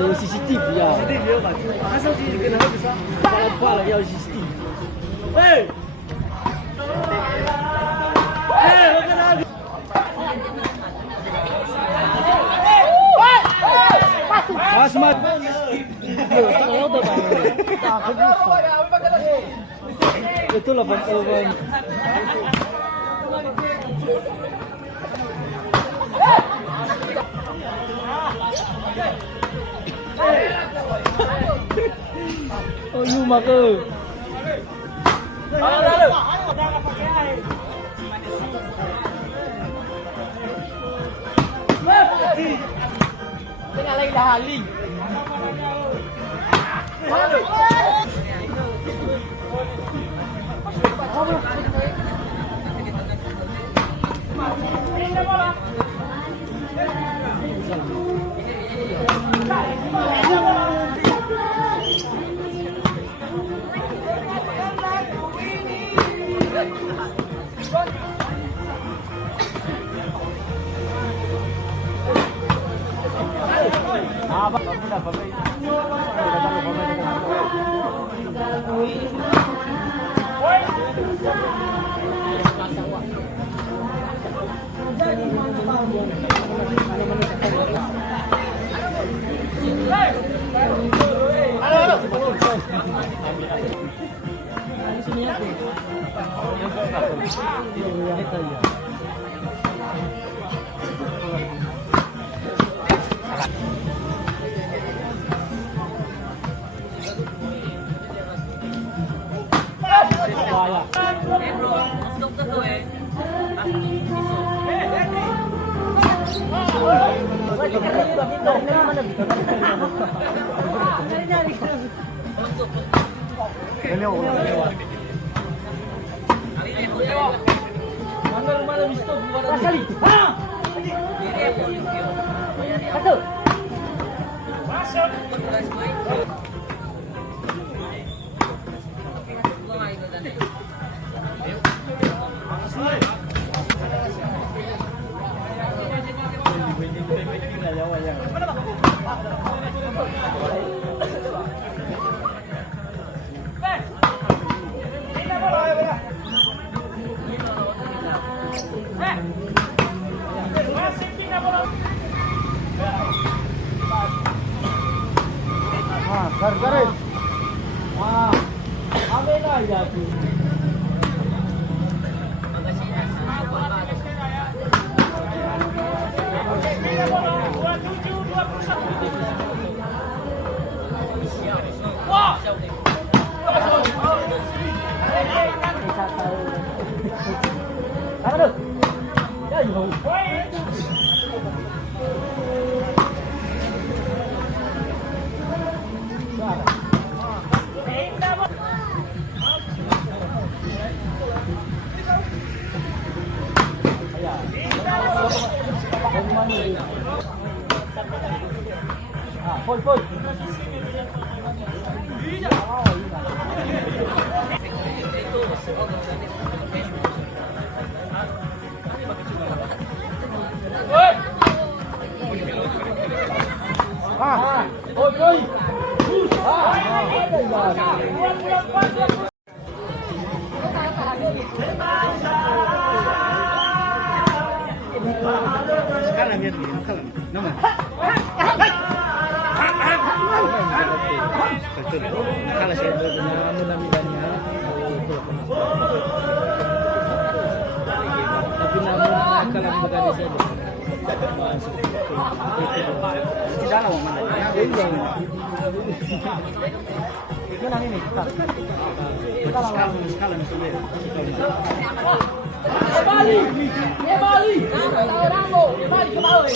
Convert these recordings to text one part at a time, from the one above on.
有 CCTV 啊，CCTV 有吧？他手机跟他会说，挂了要 CCTV。喂，哎，我跟他。Mas tak ada banyak. Tak ada. Betul lah bang. Oh you maka. Tengah lagi dah hali. Garis. Wah, amena ya tu. Wah. Ada. Ya, you. Full. Sekarang ya, sekarang. Nama. Kalau saya benar mudah-mudahannya tapi namun kalau berada saya di dalam mana mana ini kita skala misalnya Bali ke bawah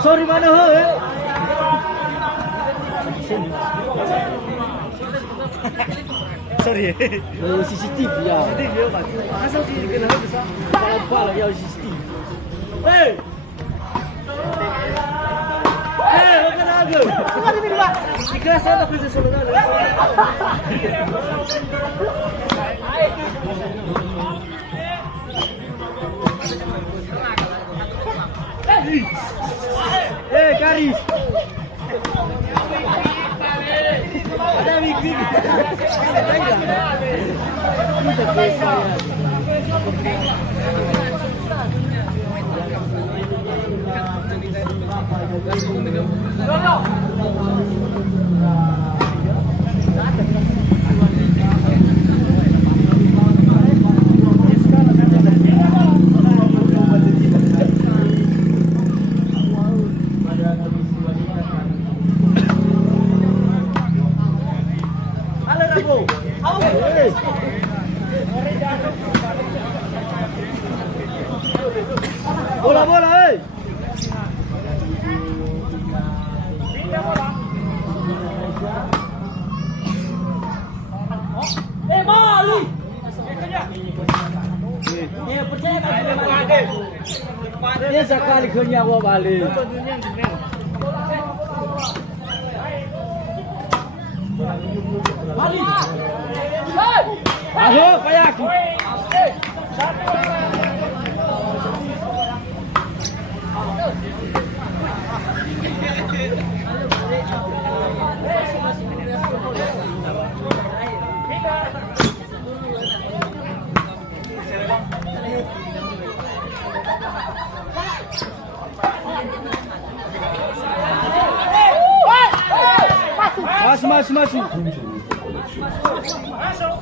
sorry mana ho sorry CCTV ya CCTV ya asal sih kenapa bisa kalau ya CCTV hey hey Lagu. Di kelas ada kerja solo lalu. Karis. Ada Wiki. Bola, hei. Balik. Dia sekali ke nyawa balik. Balik. Ayo, kayak.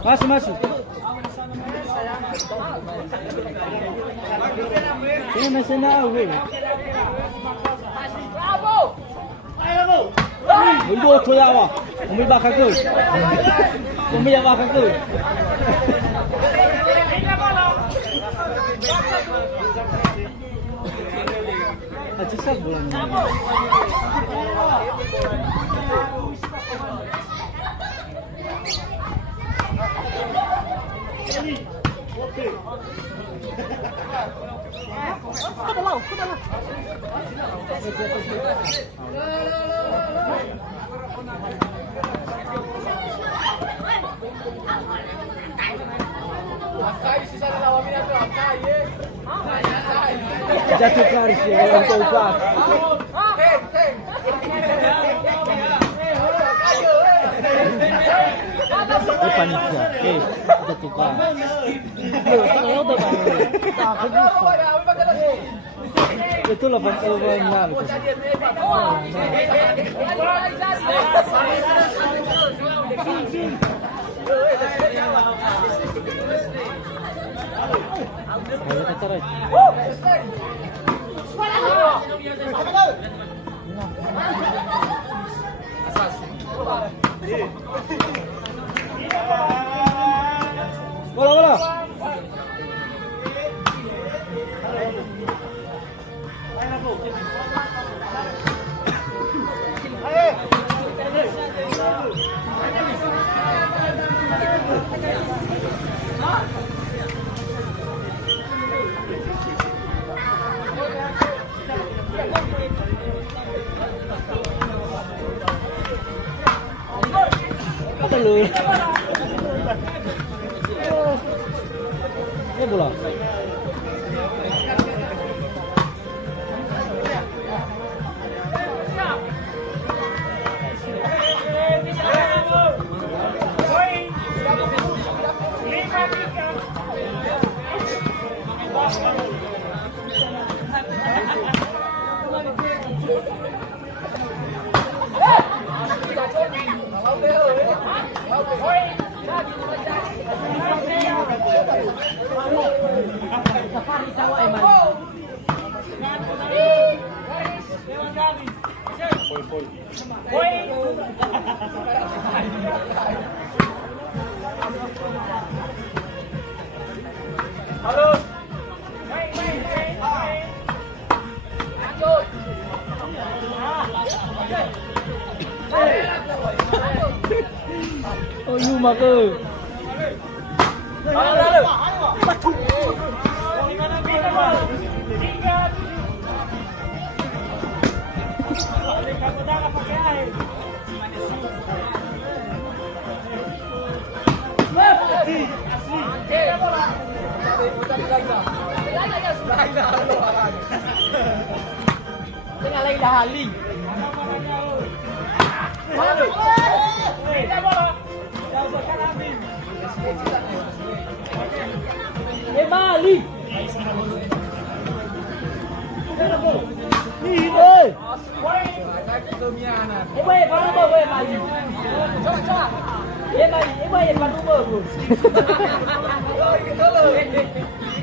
Masuk. Ini masih nak weh. Ibu tu ya wah, ambil bakar tu. Ambil bakar tu. Aja sah bulan. Jatuh garis ya, untuk ubat. Panitia, jatuh garis. Itu lah benar. Bola. Apa lu? Ini bola. Halo. Oh, you maka. Halo. Tengah lagi dah hali. Bali. Oi. Boleh baru boleh Bali. Coba. Bali, boleh baru baru.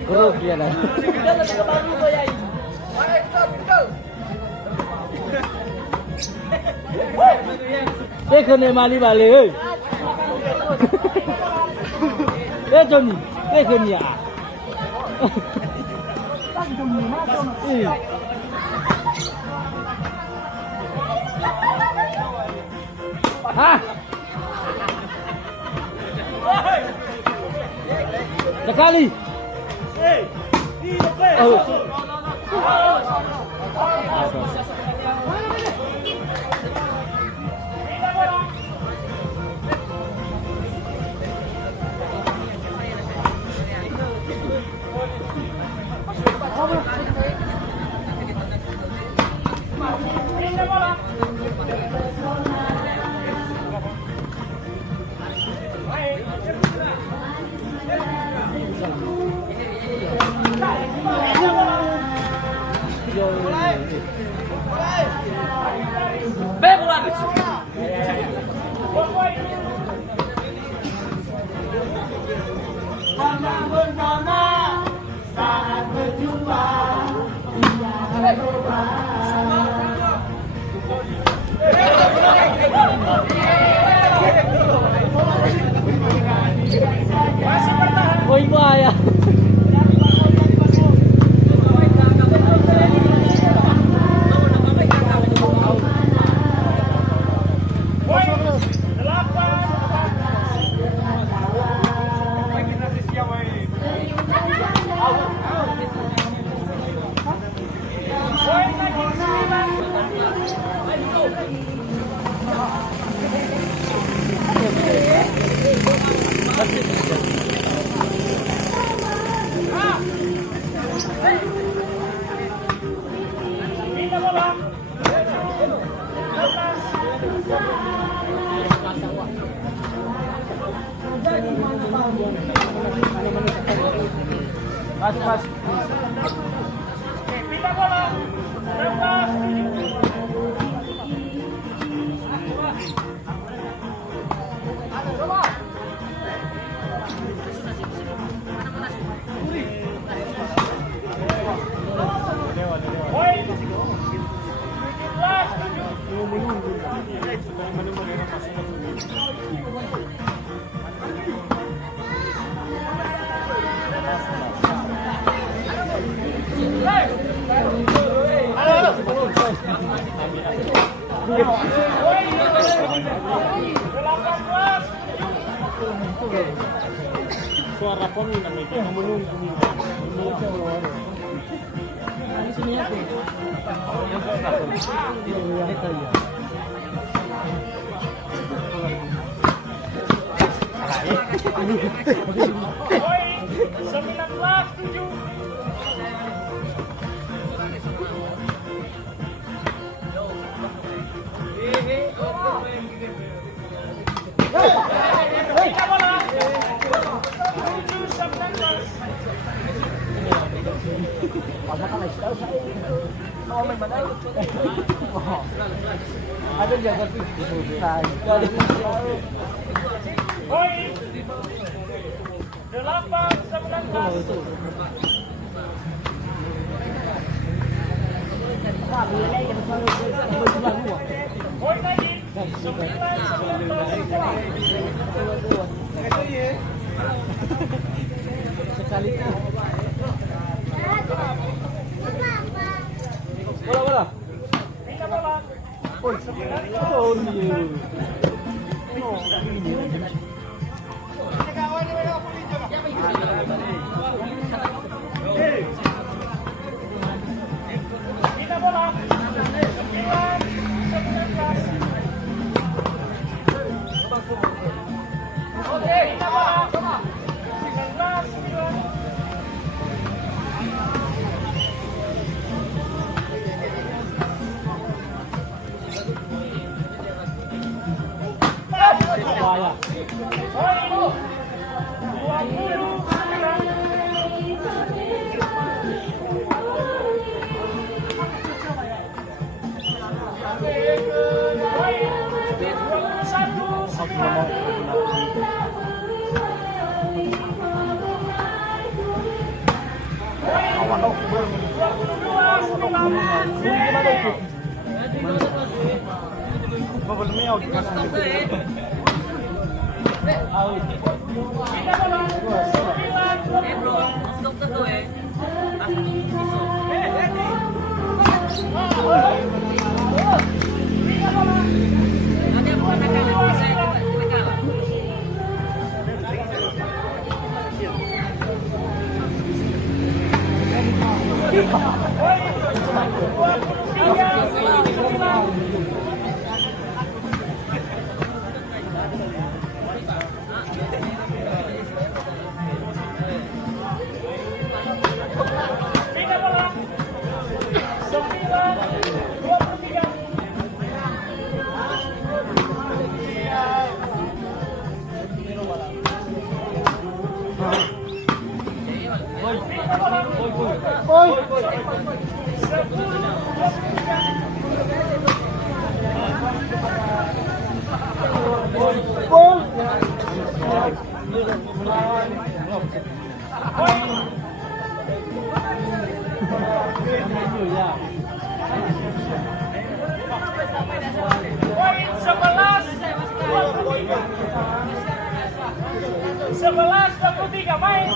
Grup dia dah. Kita baru boleh ini. Kena mali balik. Johnny, kena ya. Hah? Sekali. Oh. Saat berjumpa, Oi, bahaya. Mas. Pindah bola. Suara poni namanya menunggu. Di sini ya. Ada jaga tuh. Oi. 8, 9. Bola. Oh, Buaya. Sebelas 23 main.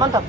Mantap.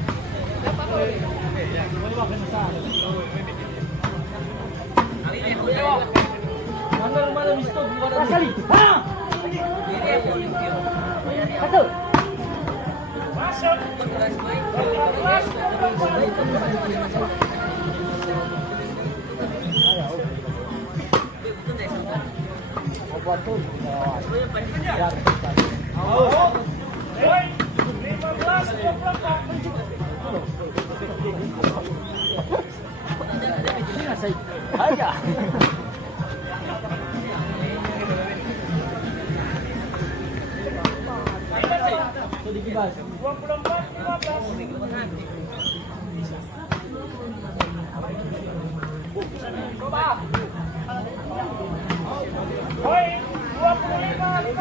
Poin 25-15.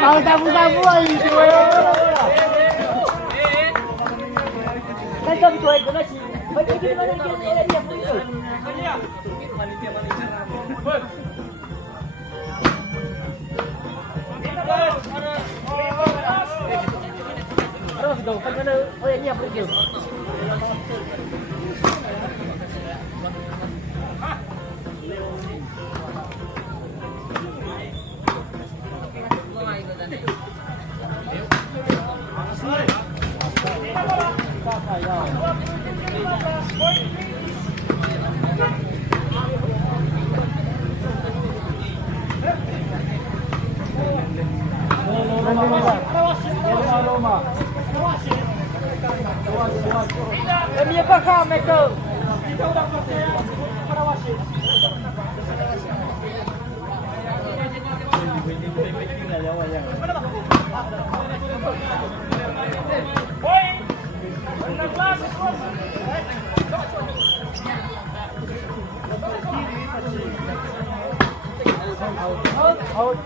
Mau sabu-sabu aja cuy. Kan kami cuy kena sih. Bagi dia mana dia punya. Terus dong, kan mana? Oh ya dia pergi. Kami apa kah mereka? Kita udah percaya pada wasit. Poin 16.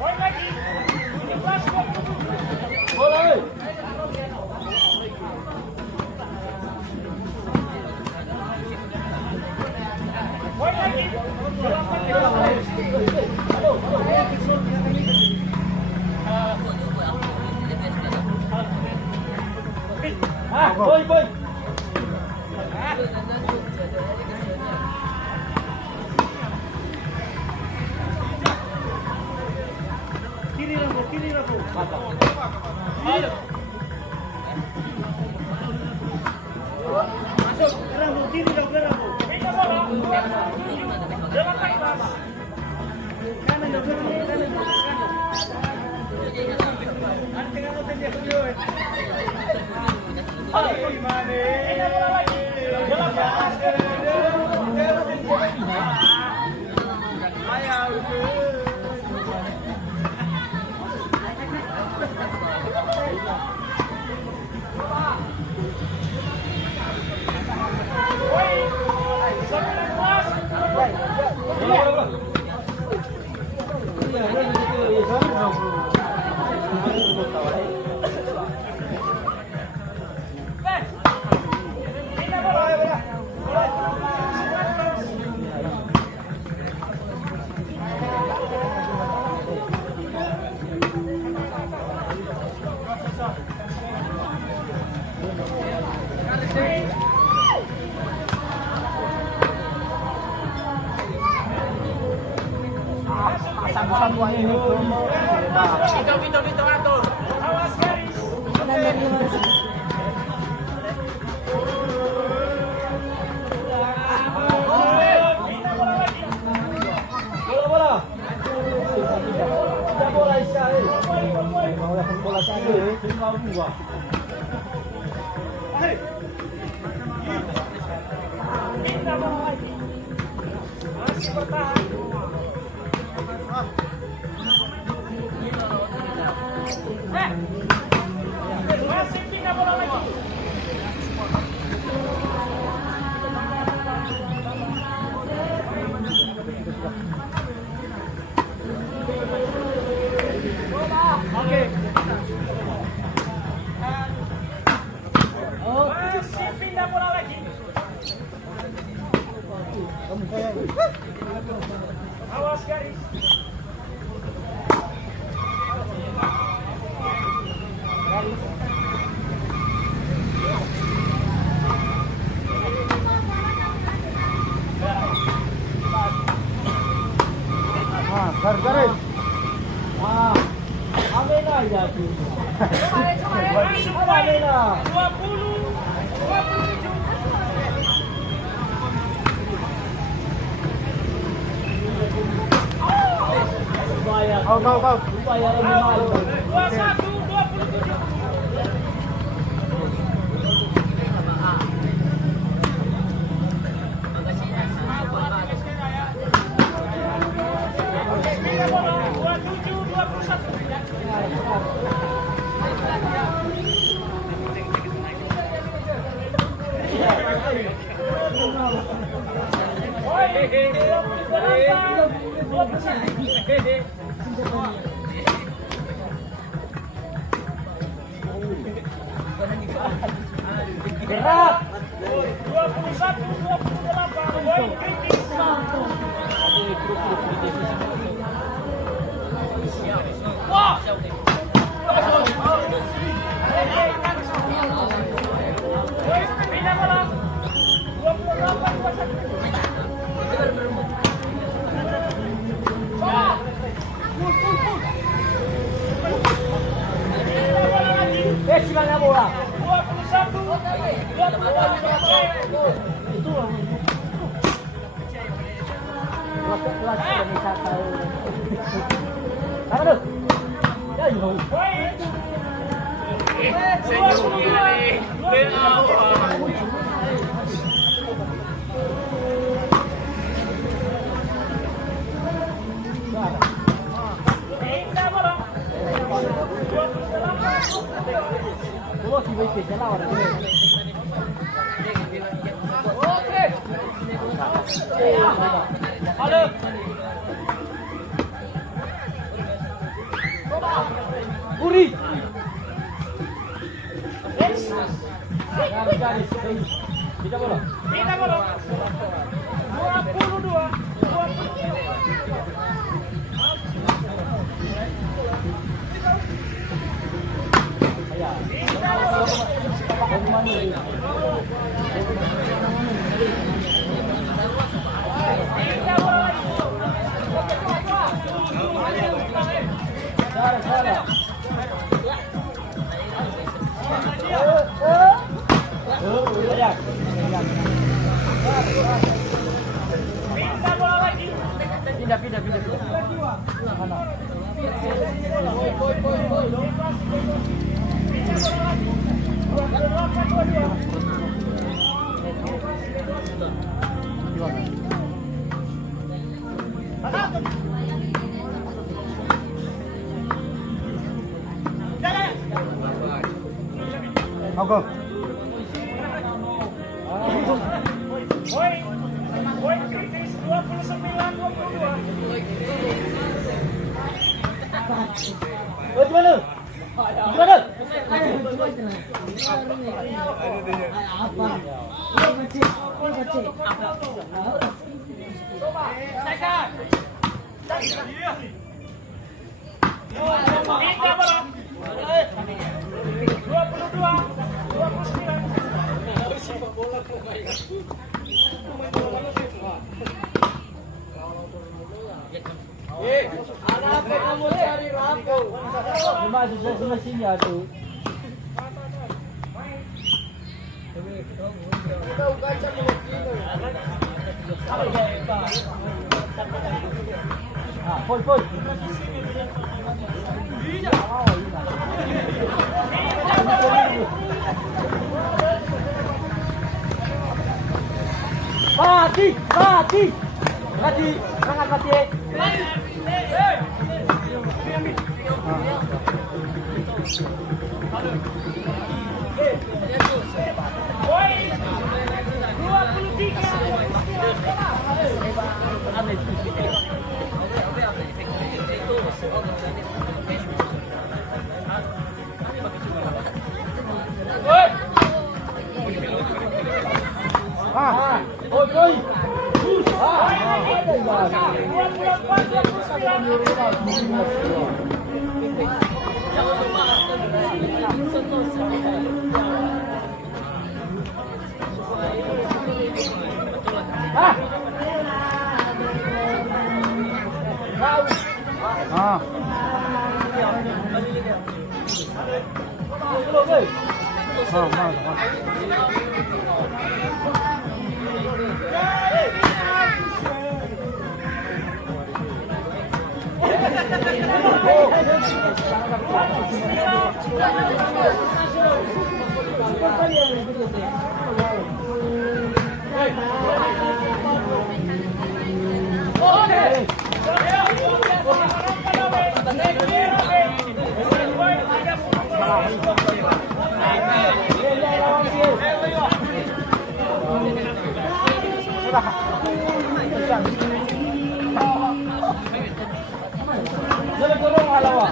Poin lagi. 17. Bola. Poin lagi. 18. Poin. Kiri Rambo. Masuk, Rambo, kiri Rambo. Pindah bola. Jangan lepas. Kanan. Nanti kamu tanya dulu. Pindah bola lagi. Jalan lepas. Pasang-pasang ini Vito atur. Awas garis. Bola. Bola Isya. Bola sana. Tinggal dua. Pindah bola lagi. Masih bertahan. Masih pindah bola lagi. Oke. Masih pindah bola lagi. Awas garis. Garis. Amena ya tu. Amena. 27. Kau. Supaya ini malu. 21, 27. Gerak. 21-28 poin kritis. Wah. Pindah bola. 28-21. Silang bola. 我以为别老了，好了。Uri. Kita bola. 22. Pindah. Mana? Oke. Poin kritis 29-22. Gimana? Anak kamu cari rampung. Cuma sini aduh. Pol. Mati. Sangat mati. pangalawa.